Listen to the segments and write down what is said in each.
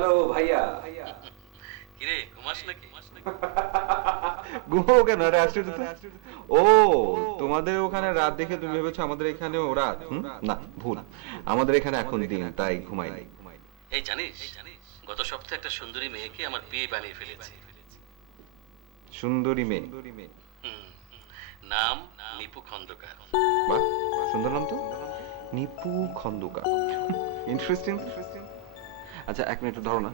Hello ভাইয়া। কিরে ঘুমাস নাকি? ঘুমাবো কেন? আরে আশ্চর্য তো। ও, তোমাদের ওখানে রাত দেখে তুমি ভেবেছো আমাদের এখানেও রাত? না, ভুল। আমাদের এখানে এখন দিন, তাই ঘুমাই নাই। এই জানিস গত সপ্তাহে একটা সুন্দরী মেয়েকে আমার বিয়ে বানিয়ে ফেলেছি। সুন্দরী মেয়ে? হুম, নাম নিপু খন্দকার। বাহ, সুন্দর নাম তো। নিপু খন্দকার, ইন্টারেস্টিং। আচ্ছা, এক মিনিট ধরো না।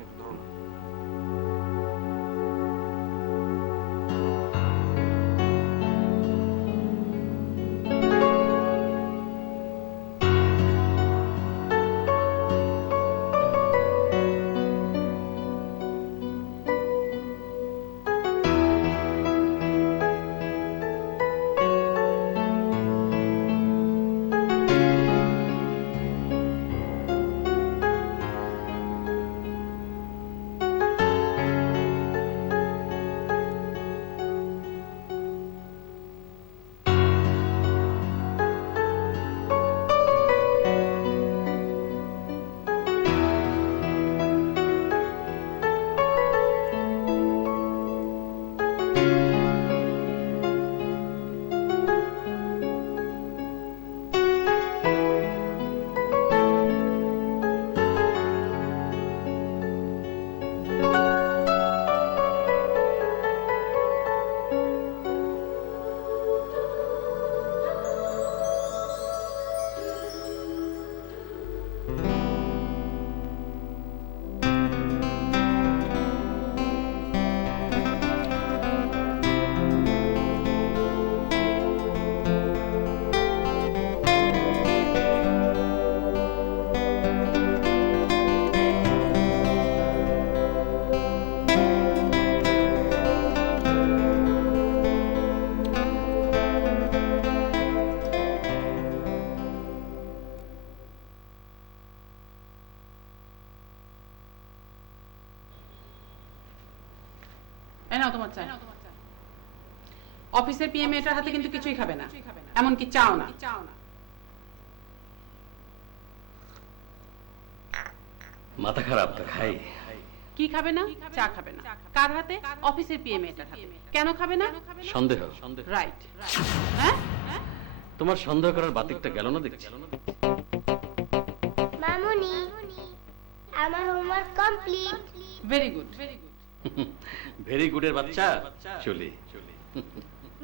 নাও তোমার চা। অফিসের পিএম এটার হাতে কিন্তু কিছুই খাবে না, এমনকি চাও না। মাথা খারাপ তো খাই। কি খাবে না? চা খাবে না। কার হাতে? অফিসের পিএম এটার হাতে। কেন খাবে না? সন্দেহ। রাইট। হ্যাঁ, তোমার সন্দেহ করার বাতিকটা গেল না দেখছি। মামুনি, আমার homework complete. Very good. Very গুডের বাচ্চা। চলি।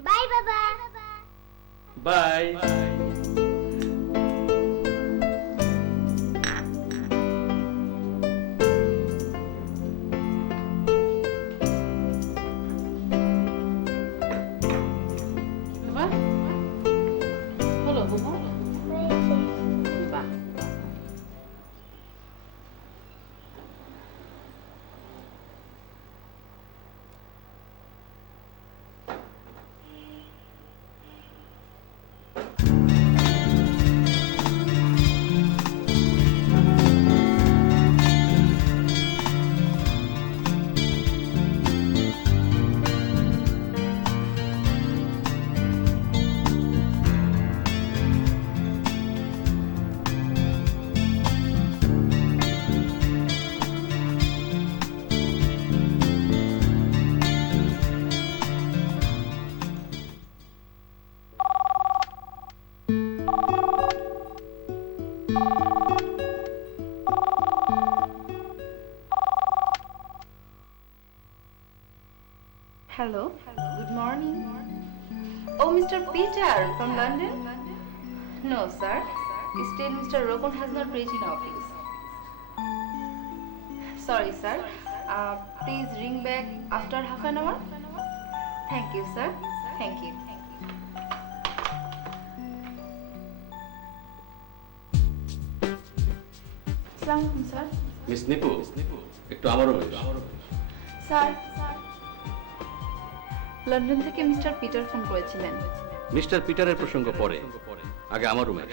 বাই বাবা। বাই। বাহ, হলো বুবু। বাহ, Hello. Good morning. Oh, Mr. Peter from London? No, sir. Still, Mr. Rokon has not reached in office. Sorry, sir. Please ring back after half an hour. Thank you, sir. Thank you. Assalamu alaikum, sir. Miss Nipu, একটু আমারও বেশ। Sir, London থেকে mister Peter phone করেছিলেন। Mister পিটারের প্রসঙ্গ পরে, আগে আমার রুমে।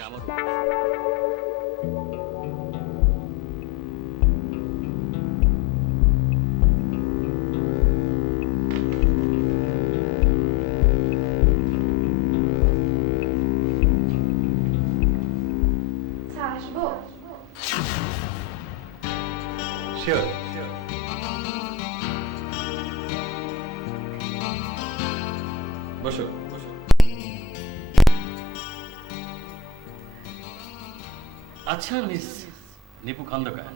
শিওর। বসো। আচ্ছা মিস নিপু খন্দকার,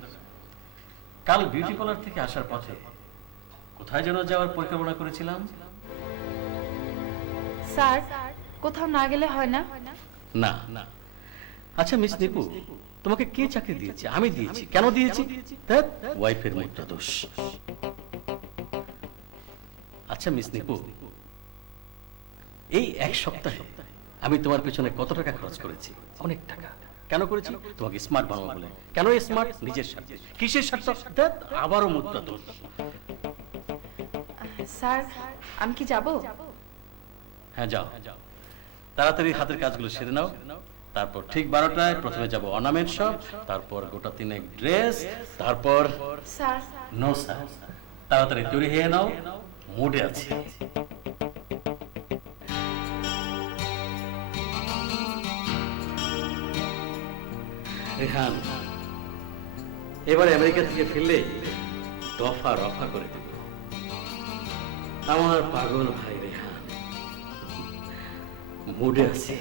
কাল বিউটি পার্লার থেকে আসার পথে কোথায় যেন যাওয়ার পরিকল্পনা করেছিলাম? স্যার, কোথাও না গেলে হয় না? না না। আচ্ছা মিস নিপু, তোমাকে কে চাকরি দিয়েছে? আমি দিয়েছি। কেন দিয়েছি? ওয়াইফের মুখটা দোষ। আচ্ছা মিস নিপু, এই এক সপ্তাহে আমি তোমার পেছনে কত টাকা খরচ করেছি? অনেক টাকা। কেন করেছি? তোমাকে স্মার্ট বানাবো বলে। কেন স্মার্ট? নিজের স্বার্থে। কিসের স্বার্থ? আবারও মুখটা দোষ। স্যার, আমি কি যাব? হ্যাঁ যাও, তাড়াতাড়ি হাতের কাজগুলো সেরে নাও। তারপর ঠিক 12টায় প্রথমে যাব অর্নামেন্ট শপ, তারপর গোটা 3 ড্রেস, তারপর স্যার, নো স্যার। তাড়াতাড়ি তৈরি হয়ে নাও, মুডে আছে। রেহান, এবার আমেরিকা থেকে ফিরলে দফা রফা করে দেব। আমার পাগল ভাই রেহান মুডে আছে।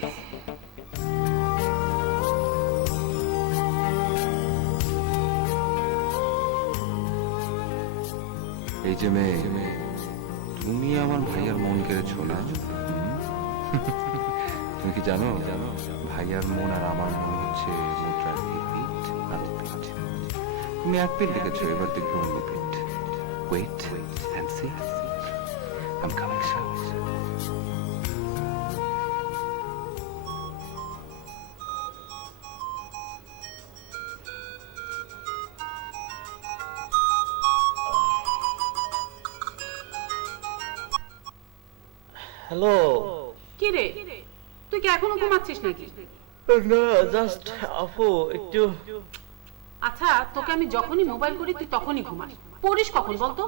এই যে মেয়ে, তুমি আমার ভাইয়ার মন কেড়েছো না? তুমি কি জানো ভাইয়ার মন আর আমার মন হচ্ছে মুদ্রার পিঠ আর পিঠ। তুমি এক পিঠ দেখেছো, এবার দেখবে অন্য পিঠ। Wait and see, I am coming soon. Hello. কি রে, তুই কি এখনো ঘুমাচ্ছিস নাকি? না, জাস্ট আপু একটু। আচ্ছা, তোকে আমি যখনই মোবাইল করি তুই তখনই ঘুমাস। পড়িস কখন বলতো?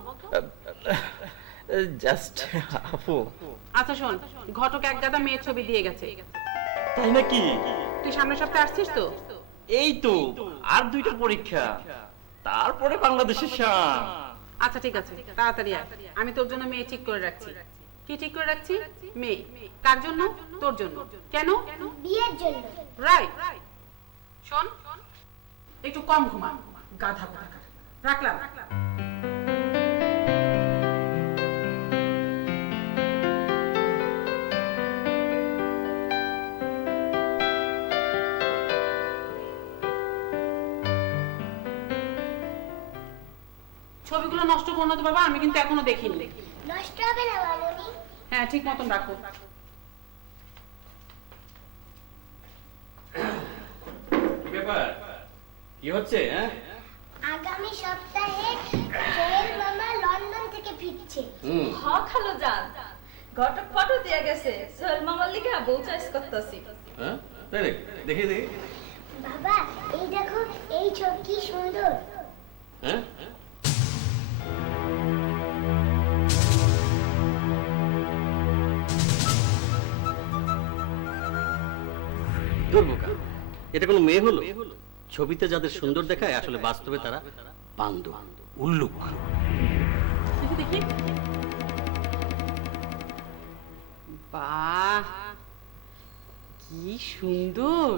জাস্ট আপু। আচ্ছা শোন, ঘটক এক গাদা মেয়ের ছবি দিয়ে গেছে। তাই নাকি? তুই সামনের সপ্তাহে আসছিস তো? এই তো আর 2টা পরীক্ষা, তারপরে বাংলাদেশের শান। আচ্ছা ঠিক আছে, তাড়াতাড়ি আয়। আমি তোর জন্য মেয়ে ঠিক করে রাখছি। কি ঠিক করে রাখছি? মেয়ে। কার জন্য? তোর জন্য। কেন? বিয়ের জন্য। রাইট। শোন, একটু কম ঘুমা, গাধা কোথাকার। রাখলাম। ছবিগুলো নষ্ট করো না তো বাবা, আমি কিন্তু এখনো দেখিনি। নষ্ট হবে না মামুনি। হ্যাঁ, ঠিক মতন রাখো। ব্যাপার কি হচ্ছে? হ্যাঁ, আগামী সপ্তাহে সোহেল মামা লন্ডন থেকে ফিরছে। হ খালো যান, ঘটক ফটো দিয়ে গেছে। সোহেল মামার লিগে বউ চয়েস করতেছি। হ্যাঁ, তাই নাকি? দেখি দেখি। বাবা, এই দেখো, এই ছবি কি সুন্দর। হ্যাঁ, দুর্বোকা, এটা কোনো মেয়ে হলো? ছবিতে যাদের সুন্দর দেখায় আসলে বাস্তবে তারা বান্দর, উল্লুক। দেখি দেখি। বাহ, কি সুন্দর!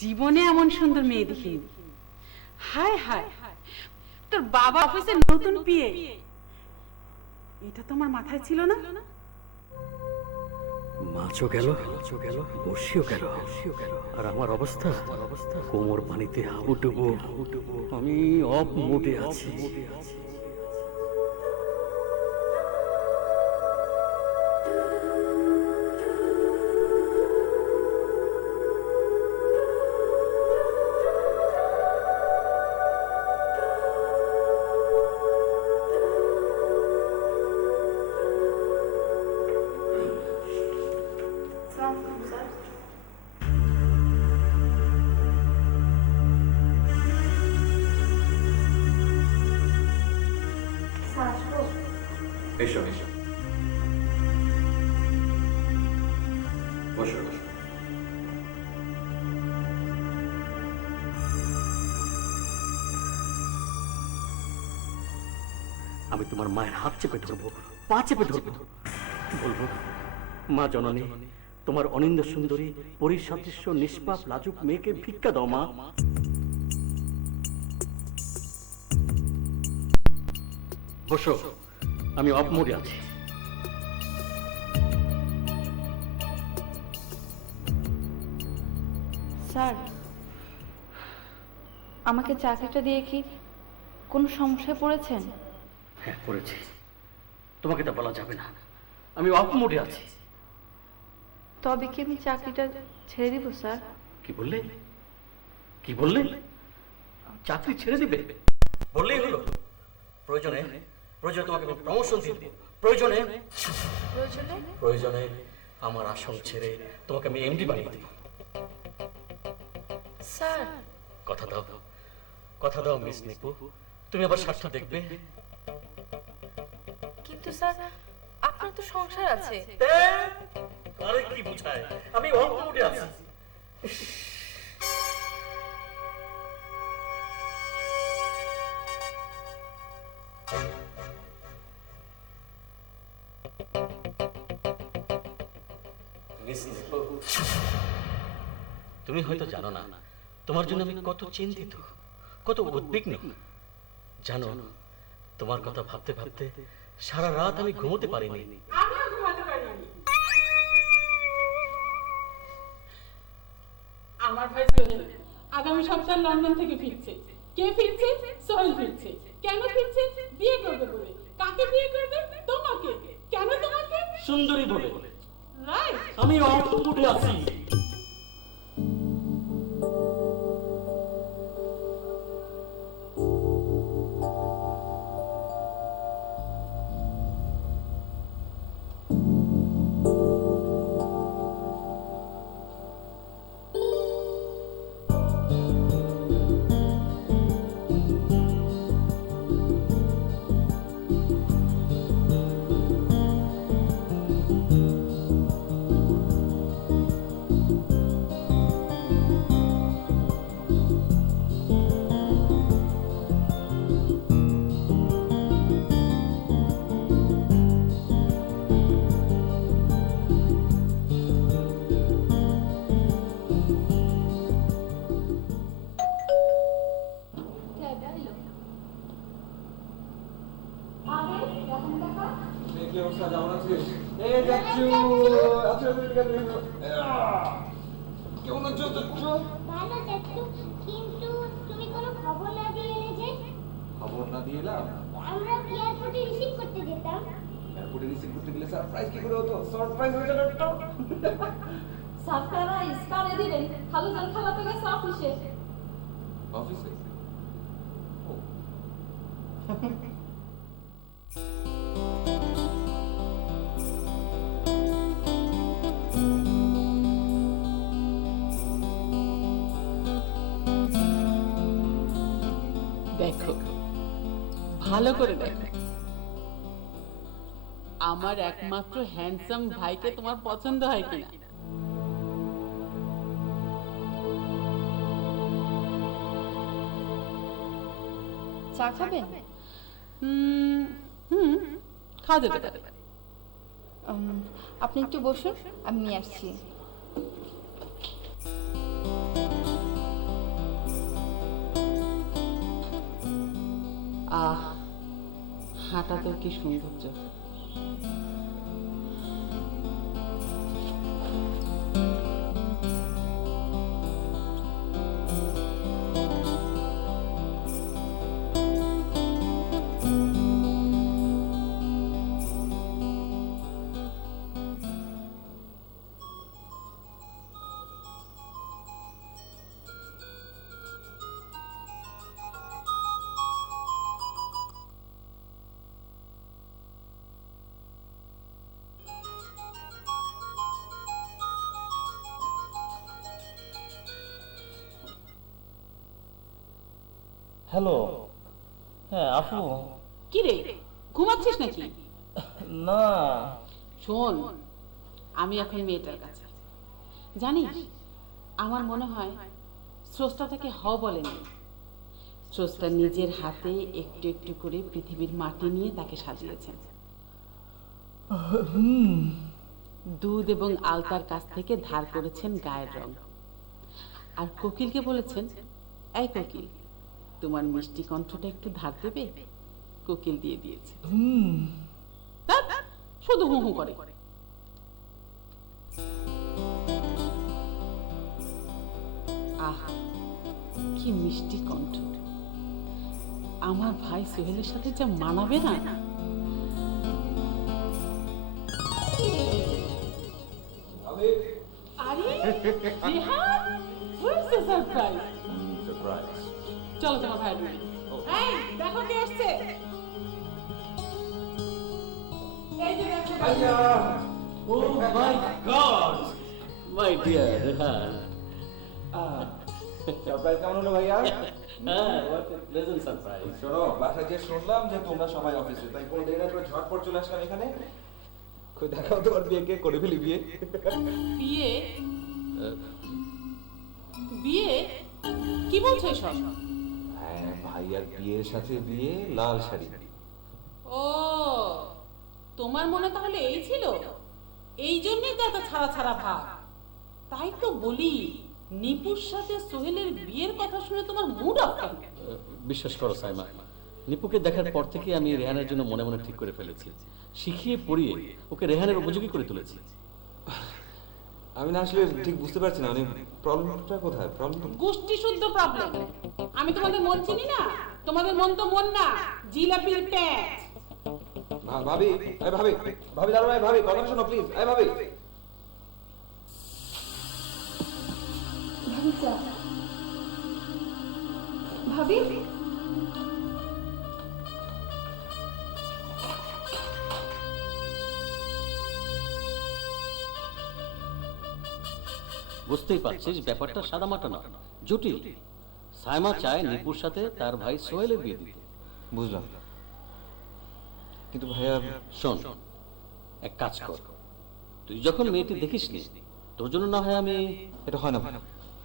জীবনে এমন সুন্দর মেয়ে দেখিনি। হায় হায়, তোর বাবা অফিসে নতুন বিয়ে। এটা তো আমার মাথায় ছিল না। মাছও গেল, বসিও গেল, আর আমার অবস্থা কোমর পানিতে হাবুডুবু। আমি অফ মুডে আছি। এসো এসো, বসো বসো। আমি তোমার মায়ের হাত চেপে ধরবো, পা চেপে ধরবো, বলবো, মা জননী, তোমার অনিন্দ সুন্দরী পরীর সাদৃশ্য নিষ্পাপ লাজুক মেয়েকে ভিক্ষা দাও মা। বসো, আমি অফ মোডে আছি। স্যার, আমাকে চাকরিটা দিয়ে কি কোনো সমস্যায় পড়েছেন? হ্যাঁ, করেছি। তোমাকে তা বলা যাবে না, আমি অফ মোডে আছি। তবে কি আমি চাকরিটা ছেড়ে দিব স্যার? কি বললে? কি বললে? চাকরি ছেড়ে দিবে? বললেই হলো। প্রয়োজনে প্রয়োজনে তোমাকে আমি প্রমোশন দিয়ে দেব। প্রয়োজনে প্রয়োজনে আমার আসন ছেড়ে তোমাকে আমি এমডি বানিয়ে দেব। স্যার, কথা দাও, কথা দাও মিস নিপু, তুমি আবার স্বার্থ দেখবে। কিন্তু স্যার, আপনার তো সংসার আছে। আরে কি বুঝায়, আমি অফ মোডে আছি। তুমি হয়তো জানো না, তোমার জন্য আমি কত চিন্তিত, কত উদ্বিগ্ন। জানো, তোমার কথা ভাবতে ভাবতে সারা রাত আমি ঘুমোতে পারিনি। আমিও ঘুমাতে পারিনি। আমার ভাই সোহেল আগামী সপ্তাহে লন্ডন থেকে ফিরছে। কে ফিরছে? সোহেল ফিরছে। কেন ফিরছে? বিয়ে করবে বলে। কাকে বিয়ে করবে? তোমাকে। কেন তোমাকে? সুন্দরী বলে। রাইট। আমি অফ মোডে আছি। কি অবস্থা, কেমন আছিস? এই যাচ্ছু, আচ্ছা কেমন আছো? ভালো চাচ্ছু, কিন্তু তুমি কোনো খবর না দিয়ে এলে যে? খবর না দিয়ে এলাম? আমরা এয়ারপোর্টে রিসিভ করতে যেতাম। এয়ারপোর্টে রিসিভ করতে গেলে সারপ্রাইজ কি করে হতো? সারপ্রাইজ হয়ে যাবে একটা। সারপ্রাইজ কারে দিলেন? খালুজান খালা তো গেছে অফিসে। অফিসে? ও দেখো, ভালো করে দেখো, আমার একমাত্র হ্যান্ডসাম ভাইকে তোমার পছন্দ হয় কিনা। চা খাবেন? খাওয়া যেতে পারে। আপনি একটু বসুন, আমি নিয়ে আসছি। আহ, হাঁটাতেও কি সৌন্দর্য। হ্যালো। হ্যাঁ আপু। কি রে, ঘুমাচ্ছিস নাকি? না। শোন, আমি এখন মেয়েটার কাছে, জানিস আমার মনে হয় স্রষ্টা তাকে হ বলেনি, স্রষ্টা নিজের হাতে একটু একটু করে পৃথিবীর মাটি নিয়ে তাকে সাজিয়েছেন। দুধ এবং আলতার কাছ থেকে ধার করেছেন গায়ের রং। আর কোকিলকে বলেছেন, এই কোকিল, তোমার মিষ্টি কণ্ঠটা একটু ধার দেবে? কোকিল দিয়ে দিয়েছে। ধ্যাৎ, শুধু হু হু করে। আহা, কি মিষ্টি কণ্ঠ! আমার ভাই সোহেলের সাথে যা মানাবে না। আরে রেহান, where's the surprise? চলো তোমার ভাই রুমে। এই দেখো কে আসছে। এই যে দেখো। Oh my God! My dear Rehan. Surprise কেমন হলো ভাইয়া? What a pleasant surprise. শোনো, বাসায় যে শুনলাম যে তোমরা সবাই অফিসে, তাই কোনো দেরি না করে ঝটপট চলে আসলাম এখানে। কই দেখাও তোমার বিয়ে, কে করে ফেলি বিয়ে? বিয়ে? বিয়ে? কি বলছো এসব? হ্যাঁ, ভাইয়ার বিয়ের সাথে বিয়ে, লাল শাড়ি। ও, তোমার মনে তাহলে এই ছিল? এই জন্যই তো এত ছাড়া ছাড়া ভাব। তাই তো বলি, নিপুর সাথে সোহেলের বিয়ের কথা শুনে তোমার মুড অফ কেন? বিশ্বাস করো সাইমা, নিপুকে দেখার পর থেকে আমি রেহানের জন্য মনে মনে ঠিক করে ফেলেছি, শিখিয়ে পড়িয়ে ওকে রেহানের উপযোগী করে তুলেছি। আমি না আসলে ঠিক বুঝতে পারছি না, মানে প্রবলেমটা কোথায়? প্রবলেম গোষ্ঠী শুদ্ধ প্রবলেম। আমি তোমাদের মন চিনি না? তোমাদের মন তো মন না, জিলাপির প্যাচ। ভাবি, এই ভাবি, ভাবি দাঁড়াও, এই ভাবি কথা শোনো প্লিজ, এই ভাবি। ভাবি, বুঝতেই পারছিস ব্যাপারটা সাদামাটা না, জটিল। সাইমা চায় নিপুর সাথে তার ভাই সোহেলের বিয়ে দিতে। বুঝলাম, কিন্তু ভাইয়া শোন, এক কাজ কর, তুই যখন মেয়েটি দেখিসনি, তোর জন্য না হয় আমি। এটা হয় না ভাই,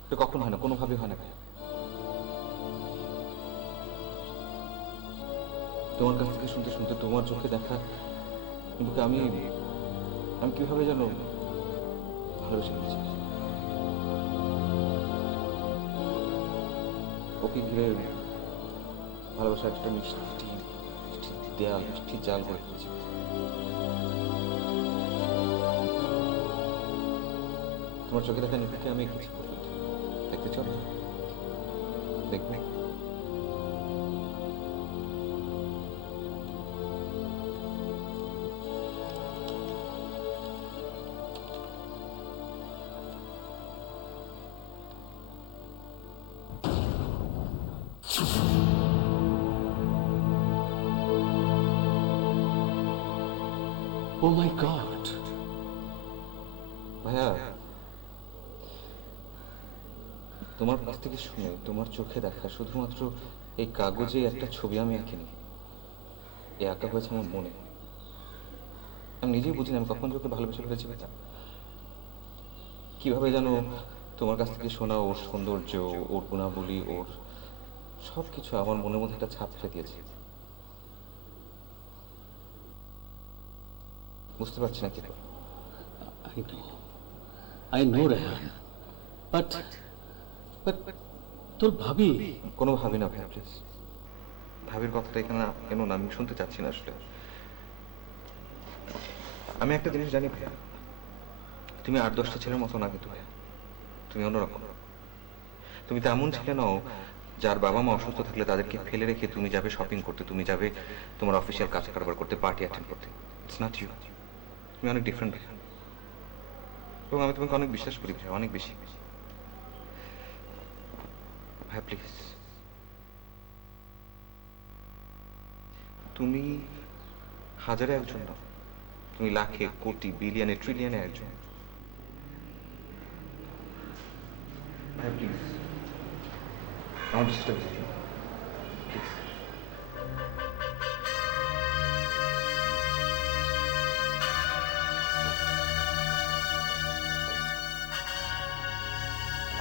এটা কখনো হয় না, কোনোভাবেই হয় না ভাইয়া। তোমার কাছ থেকে শুনতে শুনতে, তোমার চোখে দেখা নিপুকে আমি কিভাবে যেন ভালোবেসে ফেলেছি। ওকে ঘিরে ভালোবাসার একটা মিষ্টি দেয়াল, মিষ্টি জাল করে ফেলেছি। তোমার চোখে দেখা নিপুকে আমি কিছু করতে দেখতে চাও? দেখবে? ও মাই গড! ভাইয়া, তোমার কাছ থেকে শুনে, তোমার চোখে দেখা শুধুমাত্র এই কাগজে একটা ছবি আমি আঁকিনি, এ আঁকা হয়েছে আমার মনে। আমি নিজেই বুঝি না আমি কখন চোখে ভালোবেসে ফেলেছি ভাইয়া। কিভাবে যেন তোমার কাছ থেকে শোনা ওর সৌন্দর্য, ওর গুণাবলী, ওর সব কিছু আমার মনের মধ্যে একটা ছাপ ফেলে দিয়েছে। বুঝতে পারছি না কি করে। I know Rehan, but তোর ভাবি। কোনো ভাবি না ভাইয়া, প্লিজ। ভাবির কথাটা এখানে কেন না, আমি শুনতে চাচ্ছি না আসলে। আমি একটা জিনিস জানি ভাইয়া, তুমি 8-10টা ছেলের মতো না, কিন্তু ভাইয়া তুমি অন্যরকম। তুমি তো এমন ছেলে নাও যার বাবা মা অসুস্থ থাকলে তাদেরকে ফেলে রেখে তুমি যাবে শপিং করতে, তুমি যাবে তোমার অফিসিয়াল কাজ কারবার করতে, পার্টি অ্যাটেন্ড করতে। It's not you. তুমি অনেক ডিফারেন্ট ভাইয়া, এবং আমি তোমাকে অনেক বিশ্বাস করি ভাইয়া, অনেক বেশি। ভাইয়া প্লিজ, তুমি হাজারে একজন না, তুমি লাখে, কোটি, বিলিয়নে, ট্রিলিয়নে একজন। ভাইয়া প্লিজ, আমার বিশ্বাসটা বুঝে প্লিজ।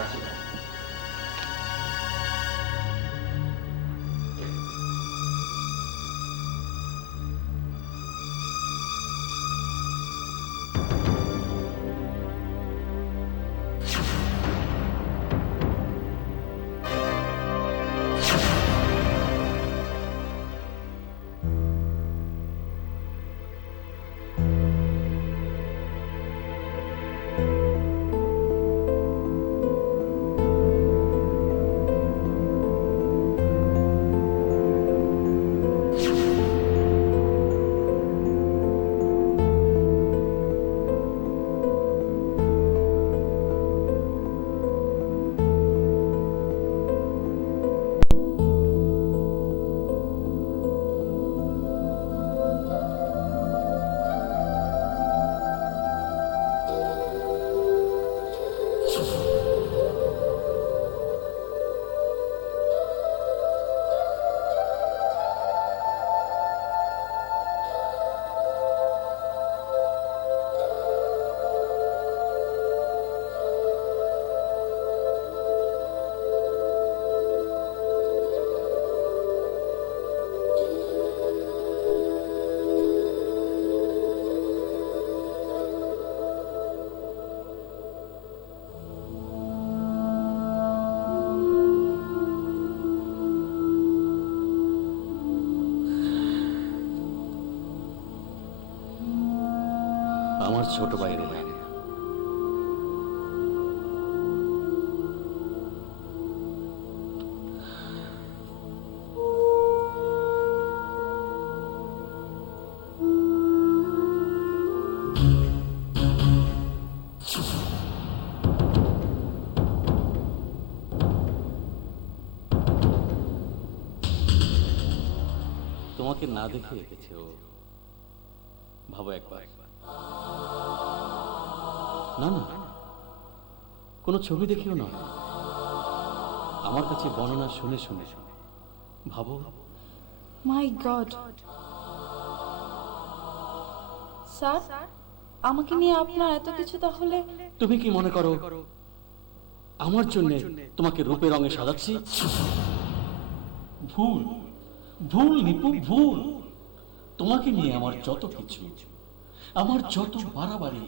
আসি ভাই। ছোট ভাই রেহান। তোমাকে না দেখে রেখেছে ও। ভাবো একবার। না না, কোনো ছবি দেখেও নয়, আমার কাছে বর্ণনা শুনে শুনে। ভাবো। মাই গড স্যার, আমাকে নিয়ে আপনার এত কিছু তাহলে? তুমি কি মনে করো আমার জন্য তোমাকে রূপে রঙে সাজাচ্ছি? ভুল ভুল নিপু, ভুল। তোমাকে নিয়ে আমার যত কিছু, আমার যত বাড়াবাড়ি,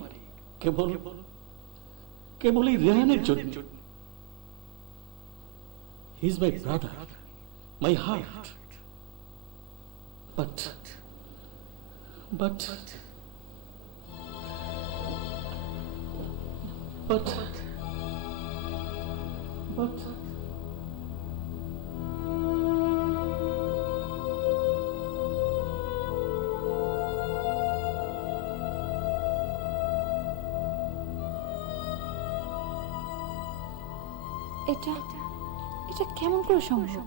কেবল কেবল এই রেহানের জন্য। He is my brother, my heart. But but but but এটা এটা কেমন করে সম্ভব?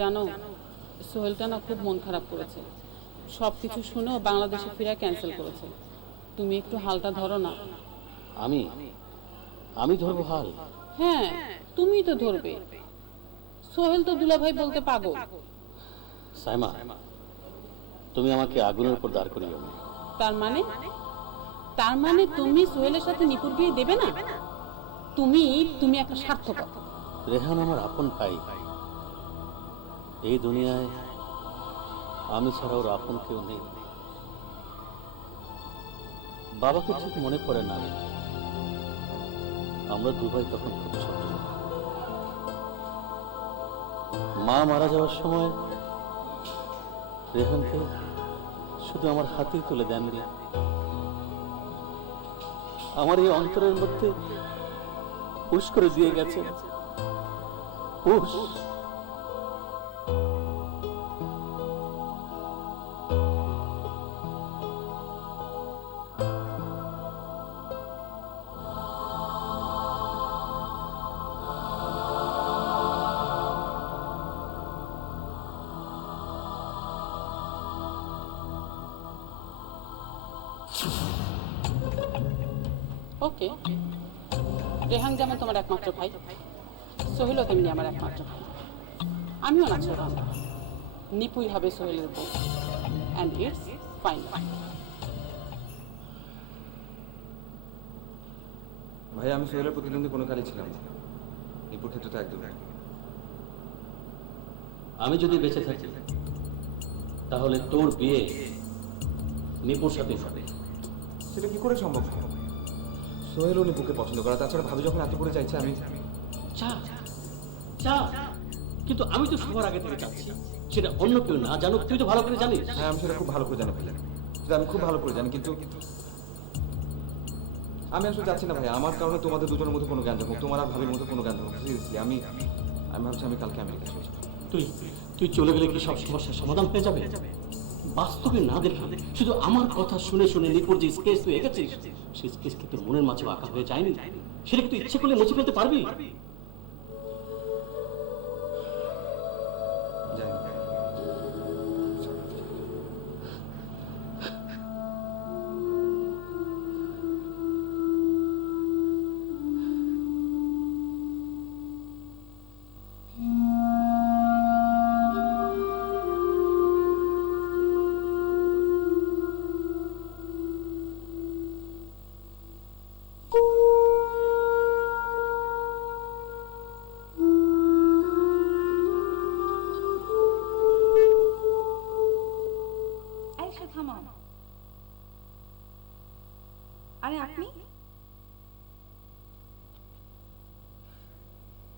জানো, সোহেলটা না খুব মন খারাপ করেছে। সব কিছু শুনেও বাংলাদেশে ফিরা ক্যান্সেল করেছে। তুমি একটু হালটা ধরো না। আমি আমি ধরবো হাল? হ্যাঁ, তুমিই তো ধরবে। সোহেল তো দুলাভাই বলতে পাগল। সাইমা, তুমি আমাকে আগুনের উপর দাঁড় করিও না। তার মানে? তার মানে তুমি সোহেলের সাথে নিপুর বিয়ে দেবে না? তুমি তুমি একটা স্বার্থপর। রেহান আমার আপন ভাই। এই দুনিয়ায় আমি ছাড়া ওর আপন কেউ নেই। বাবাকে ঠিক মনে পড়ে না, আমরা দু ভাই তখন খুব ছোট। মা মারা যাওয়ার সময় রেহানকে শুধু আমার হাতেই তুলে দেননি। আমার এই অন্তরের মধ্যে পুশ করে দিয়ে গেছে। পুশ। ওকে, রেহান যেমন তোমার একমাত্র ভাই, সোহেলও তেমনি আমার একমাত্র ভাই। আমিও না ছোট, নিপুই হবে সোহেলের বউ। And it's fine. ভাই, আমি সোহেলের প্রতিদ্বন্দ্বী কোনো কালই ছিলাম না। নিপুর ক্ষেত্রে তো একদম একদম। আমি যদি বেঁচে থাকি তাহলে তোর বিয়ে নিপুর সাথে হবে। সেটা কি করে সম্ভব? সোহেলও নিপুকে পছন্দ করা, তাছাড়া ভাবি যখন এত করে চাইছে, আমি চা চা কিন্তু আমি তো সবার আগে থেকে চাচ্ছি, সেটা অন্য কেউ না জানুক। তুই তো ভালো করে জানিস। হ্যাঁ, আমি সেটা খুব ভালো করে জানি ভাই, সেটা আমি খুব ভালো করে জানি, কিন্তু আমি আসলে চাচ্ছি না ভাই আমার কারণে তোমাদের দুজনের মধ্যে কোনো জ্ঞান হোক, তোমার আর ভাবির মধ্যে কোনো জ্ঞান হোক। সিরিয়াসলি আমি ভাবছি আমি কালকে আমেরিকা চলে যাবো। তুই তুই চলে গেলে কি সব সমস্যার সমাধান হয়ে যাবে? বাস্তবে না দেখে শুধু আমার কথা শুনে শুনে নিপুর যে স্কেচ তুই এঁকেছিস, সেই স্কেচ কি তোর মনের মাঝে আঁকা হয়ে যায়নি? সেটা কি তুই ইচ্ছে করলে মুছে ফেলতে পারবি? জানি না।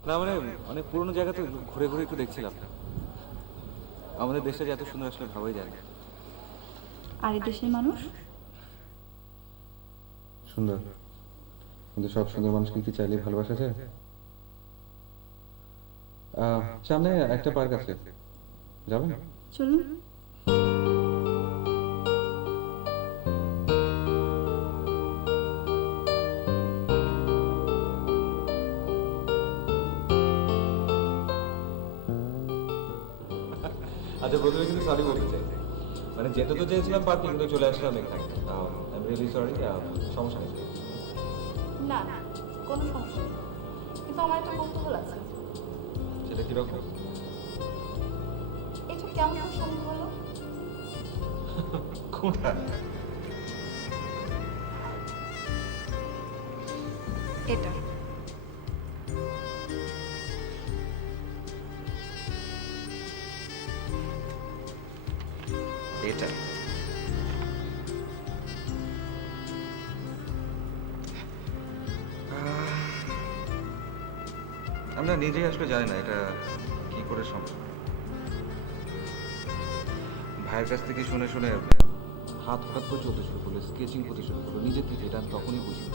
না মানে অনেক পুরনো জায়গা তো ঘুরে ঘুরে একটু দেখছিলাম। আমাদের দেশটা যে এত সুন্দর আসলে ভাবাই যায় না। আর এই দেশের মানুষ? সুন্দর, কিন্তু সব সুন্দর মানুষকে কি চাইলে ভালোবাসা যায়? সামনে একটা পার্ক আছে, যাবেন? চলুন। আচ্ছা, প্রথমে কিন্তু সরি বলতে চাই, মানে যেতে তো চেয়েছিলাম পার্কে, কিন্তু চলে আসলাম এখানে। I am really sorry. সমস্যা নেই। না না, কোনো সমস্যা নেই, কিন্তু আমার একটা কৌতূহল আছে। সেটা কিরকম? এটা কেমন করে সম্ভব হলো? কোনটা? এটা এটা আমরা নিজেই আসলে জানি না এটা কি করে সম্ভব। ভাইয়ের কাছ থেকে শুনে শুনে হাত হঠাৎ করে চলতে শুরু করলো, স্কেচিং করতে শুরু করলো নিজের থেকে। এটা আমি তখনই বুঝি,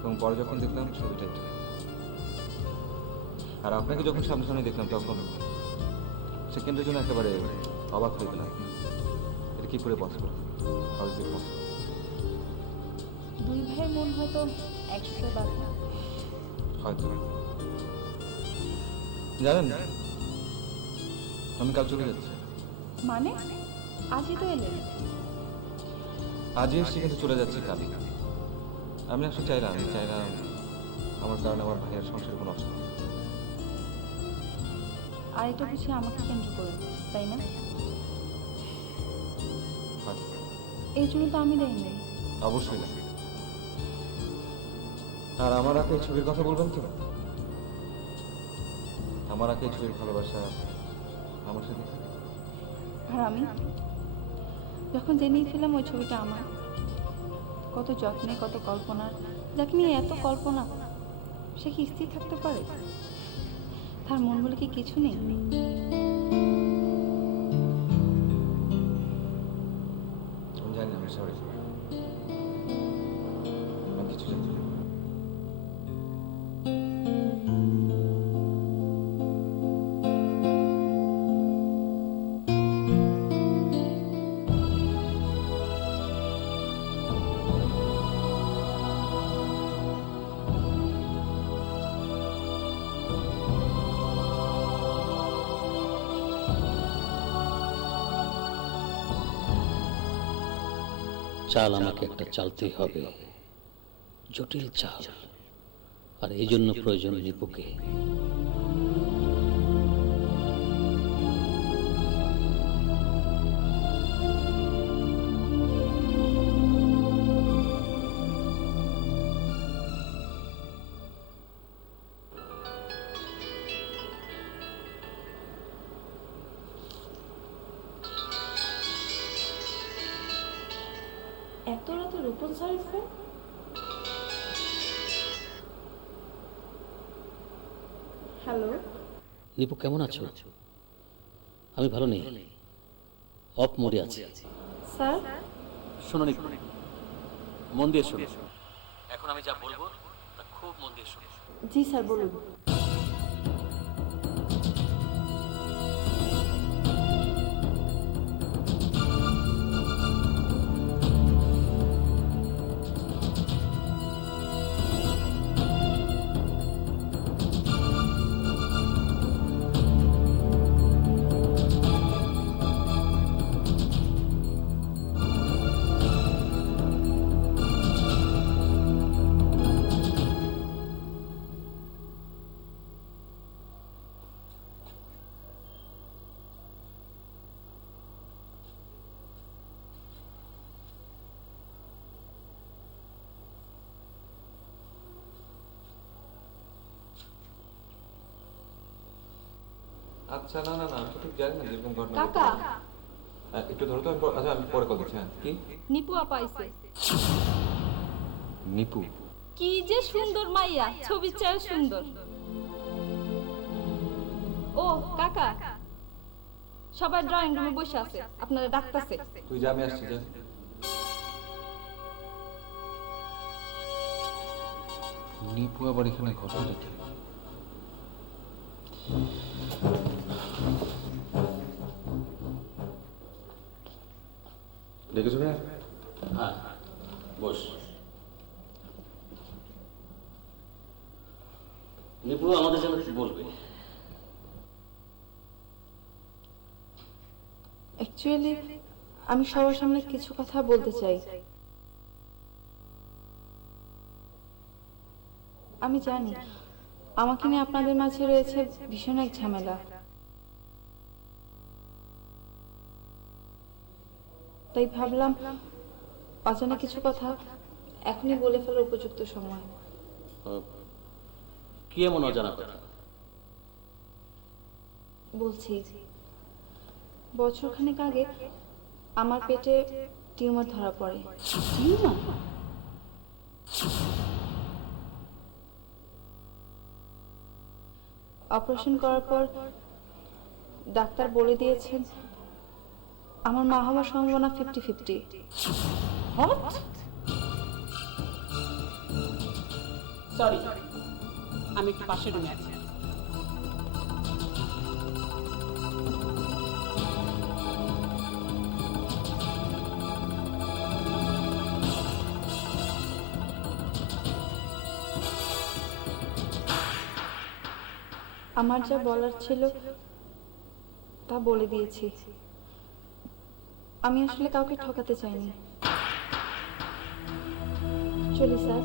এবং পরে যখন দেখলাম ছবিটা এটা। আর আপনাকে যখন সামনাসামনি দেখলাম তখন সেকেন্ডের জন্য একেবারে অবাক হয়ে গেলাম। এটা কি করে possible? How is it possible? দুই ভাইয়ের মন হয়তো একসাথে বাঁধা। হয়তো। জানেন, আমি কাল চলে যাচ্ছি। মানে আজই তো এলেন? আজই এসছি, কিন্তু চলে যাচ্ছি কাল। আমি আসলে চাই না আমার কারণে আমার ভাইয়ের সংসারে কোনো অশান্তি। আর এটা বুঝি আমাকে কেন্দ্র করে, তাই না? হয়তো। এই জন্য তো আমি দেয়নি। অবশ্যই না। আর আমার আগে এই ছবির কথা বলবেন তো? আমার আগে এই ছবির ভালোবাসা আমার সাথে। আর আমি যখন জেনেই ছিলাম ওই ছবিটা আমার, কত যত্নে, কত কল্পনা, যাকে নিয়ে এত কল্পনা, সে কি স্থির থাকতে পারে? তার মন বলে কি কিছু নেই? আমি জানি, আমি সরি। আমি কিছু জানি না। চাল আমাকে একটা চালতেই হবে, জটিল চাল, আর এই জন্য প্রয়োজন নিপুকে। এত রাতে রোপণ স্যারের ফোন? হ্যালো, নিপু কেমন আছো? আমি ভালো নেই, অফ মোডে আছি। স্যার। শোনো নিপু, মন দিয়ে শোনো। এখন আমি যা বলবো তা খুব মন দিয়ে শোনো। জি স্যার, বলুন। আচ্ছা, না না না, আমি তো ঠিক জানি না যেরকম ঘটনা। কাকা, একটু ধরো তো, আচ্ছা আমি পরে কল দিচ্ছি। হ্যাঁ, কি? নিপু আপা আইছে। নিপু? কি যে সুন্দর মাইয়া, ছবির চেয়ে সুন্দর। ও কাকা, সবাই ড্রয়িং রুমে বসে আছে, আপনারা ডাকতেছে। তুই যা, আমি আসছি, যা। নিপু আবার এখানে ঘটনাটা কি? দেখেছো ভাইয়া? হ্যাঁ, বস। নিপু আমাদের জন্য কি বলবে? অ্যাকচুয়ালি আমি সবার সামনে কিছু কথা বলতে চাই। আমি জানি আমাকে নিয়ে আপনাদের মাঝে রয়েছে ভীষণ এক ঝামেলা, তাই ভাবলাম অজানা কিছু কথা এখনই বলে ফেলার উপযুক্ত সময়। কি এমন অজানা কথা? বলছি, বছরখানেক আগে আমার পেটে টিউমার ধরা পড়ে। অপারেশন করার পর ডাক্তার বলে দিয়েছেন আমার মা হওয়ার সম্ভাবনা 50-50। সরি, আমি একটু পাশের রুমে আছি। আমার যা বলার ছিল তা বলে দিয়েছি। আমি আসলে কাউকে ঠকাতে চাইনি। চলি স্যার।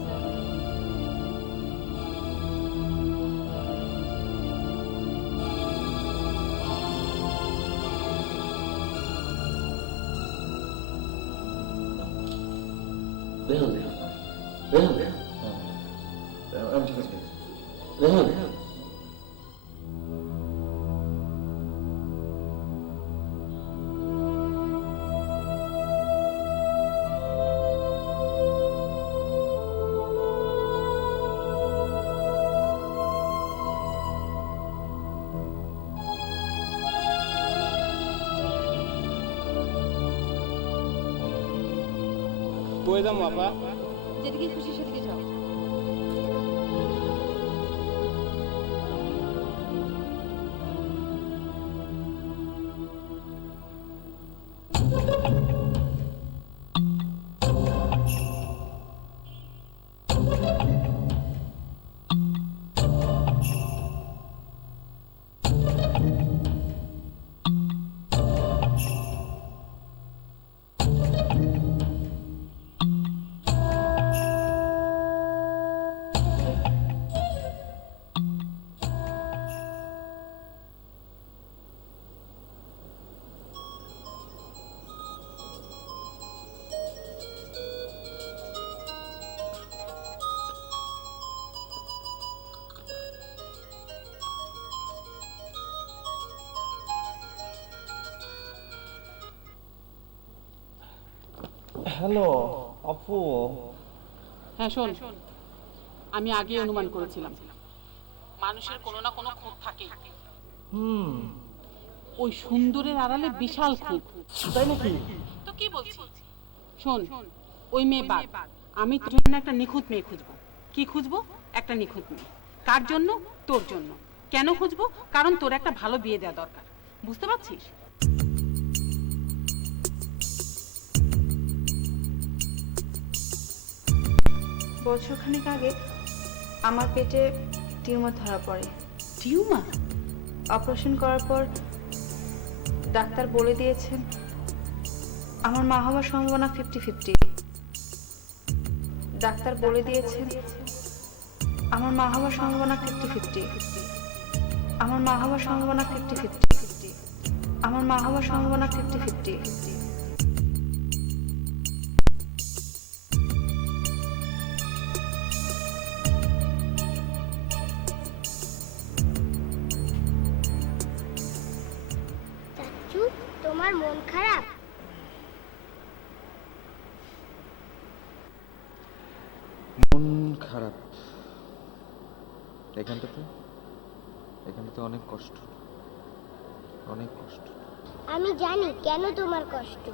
রেহান, রেহান, আমি ঠিক আছে। রেহান, কই যাম আপা? যেদিকে খুশি সেদিকে যাও। হ্যালো আপু। হ্যাঁ শোন, আমি আগে অনুমান করেছিলাম মানুষের কোনো না কোনো খুঁত থাকে। ওই সুন্দরের আড়ালে বিশাল খুঁত। তাই নাকি? তো কি বলছিস? শোন, ওই মেয়ে বাদ, আমি তোর জন্য একটা নিখুঁত মেয়ে খুঁজবো। কি খুঁজবো? একটা নিখুঁত মেয়ে। কার জন্য? তোর জন্য। কেন খুঁজবো? কারণ তোর একটা ভালো বিয়ে দেওয়া দরকার। বুঝতে পারছিস? বছরখানেক আগে আমার পেটে টিউমার ধরা পড়ে। টিউমার? অপারেশন করার পর ডাক্তার বলে দিয়েছেন আমার মা হওয়ার সম্ভাবনা 50-50। ডাক্তার বলে দিয়েছেন আমার মা হওয়ার সম্ভাবনা 50-50। আমার মা হওয়ার সম্ভাবনা 50-50। আমার মা হওয়ার সম্ভাবনা 50-50। চাচু, তোমার মন খারাপ? মন খারাপ? এখানটাতে অনেক কষ্ট। অনেক কষ্ট। আমি জানি কেন তোমার কষ্ট।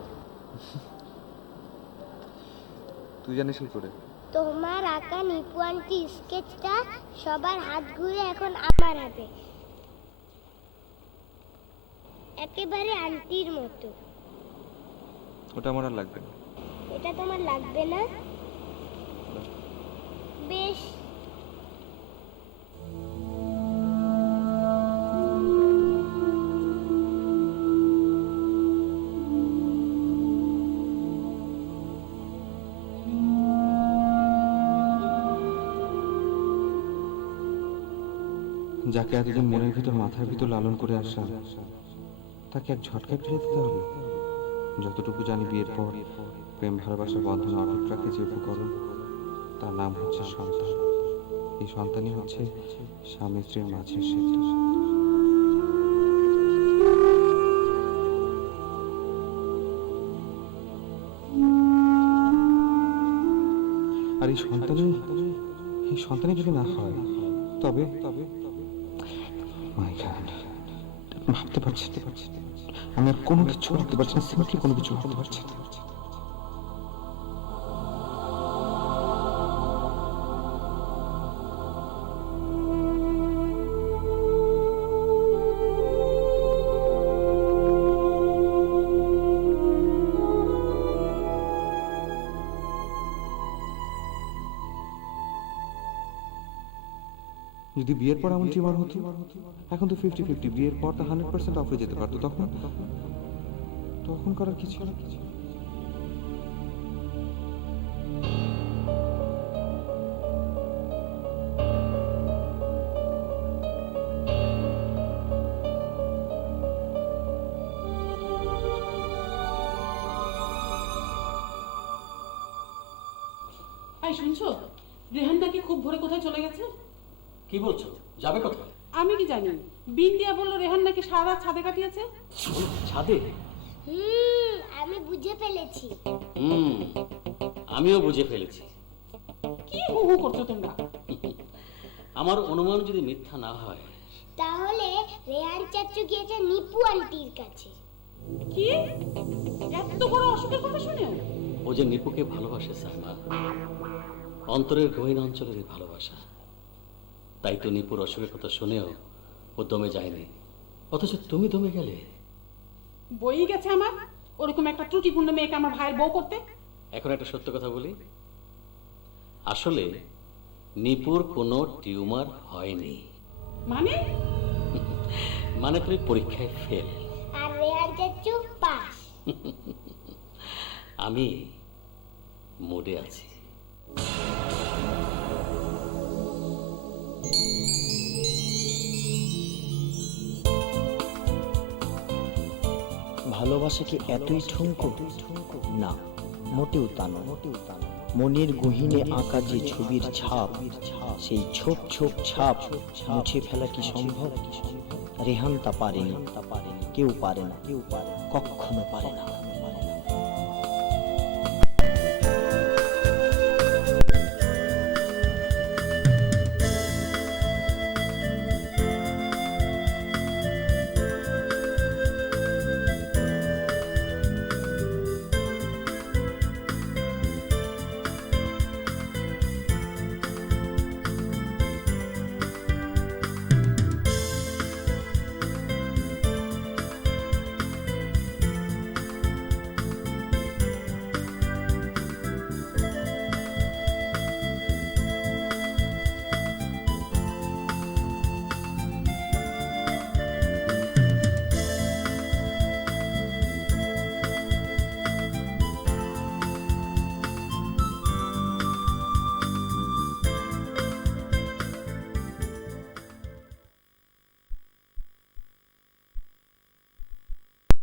তুই জানিস কি করে? তোমার আঁকা নিপু আন্টি স্কেচটা সবার হাত ঘুরে এখন আমার হাতে, একেবারে আন্টির মতো। ওটা আমার আর লাগবে না। এটা তোমার লাগবে না? বেশ। যাকে এতদিন মনের ভিতর মাথার ভিতর লালন করে আসা, তাকে এক ঝটকায় ফেলে দিতে হবে। যতটুকু জানি বিয়ের পর প্রেম ভালোবাসার বন্ধনে অটুট রাখে যে উপকরণ, তার নাম হচ্ছে সন্তান। এই সন্তানই হচ্ছে স্বামী স্ত্রীর মাঝের সেতু। আর এই সন্তানই যদি না হয়, তবে মাই গড, ভাবতে পারছি আমি আর কোনো কিছু ভাবতে পারছি না, সিম্পলি কোনো কিছু ভাবতে পারছি না। যদি বিয়ের পর এমন টিউমার হতো, এখন তো 50-50, বিয়ের পর তো 100% অফ হয়ে যেতে পারতো। তখন করার কিছু না। এই শুনছো, রেহান নাকি খুব ভোরে কোথায় চলে গেছে? কি বলছো? যাবে কোথায়? আমি কি জানি, বিন্দিয়া বললো রেহান নাকি সারা রাত ছাদে কাটিয়েছে। ছাদে? আমি বুঝে ফেলেছি। আমিও বুঝে ফেলেছি। কি হু হু করছো তোমরা? আমার অনুমান যদি মিথ্যা না হয়, তাহলে রেহান চাচু গিয়েছে নিপু আন্টির কাছে। কি এত বড় অসুখের কথা শুনেও? ও যে নিপুকে ভালোবাসে সালমা, অন্তরের গভীর অঞ্চলের এই ভালোবাসা। তাই তো নিপুর অসুখের কথা শুনেও ও দমে যায়নি, অথচ তুমি দমে গেলে। বই গেছে আমার ওরকম একটা ত্রুটিপূর্ণ মেয়েকে আমার ভাইয়ের বউ করতে। এখন একটা সত্য কথা বলি, আসলে নিপুর কোনো টিউমার হয়নি। মানে তুমি পরীক্ষায় ফেল, আর রেহান চাচু পাস। আমি মোডে আছি। ভালোবাসা কি এতই ঠুনকো? না, মোটেও তা নয়। মনের গহীনে আঁকা যে ছবির ছাপ, সেই ছোপ ছোপ ছাপ মুছে ফেলা কি সম্ভব? রেহান তা পারেনি, কেউ পারে না, কখনো পারে না।